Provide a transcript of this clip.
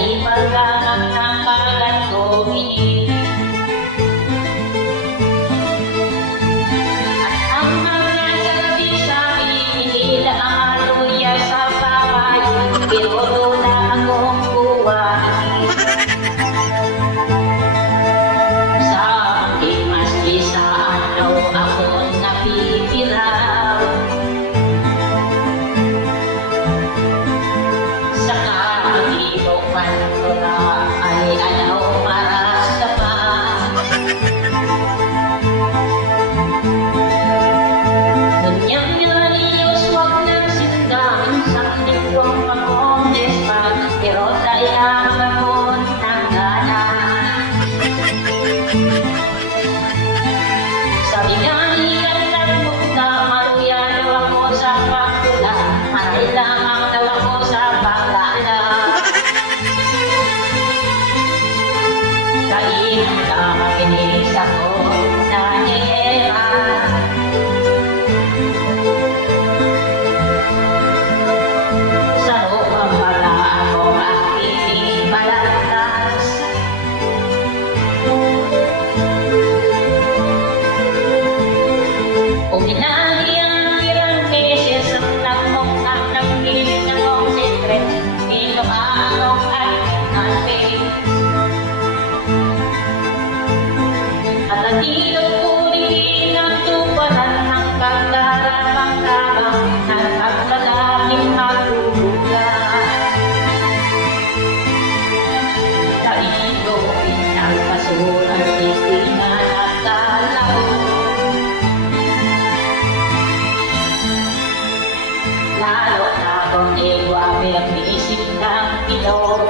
Kay pagkakas ng kagat ko ini. At ang mga sabi sa akin, nila ang aluya sa baway, pero doon akong buhay. Sa aking maski sa araw ako napipiraw. Sa kagilukan ko na ay alaw para sa pa. Ngunyang nilalios wag nang sindamin sa lingwang makontesta, pero dayang akong nanggana. Sabi nga nilang nagmukta, maruyan daw ako sa pagtula, maray lamang daw ako sa paglala. Kainang kamakinis ako na niyera. Sa loob pala ako aking balatas. Uminali ang ilang beses ang nagmukha ng kilis ng akong sekret. Inuanong at hanpin. At ang ilog ko rin ang tuparan ng pagdarapang kabang at pagkadating magbubugan. Kailo pinagpasulang titingan at kalaw. Lalo na kung iwabi ang isip ng ilog.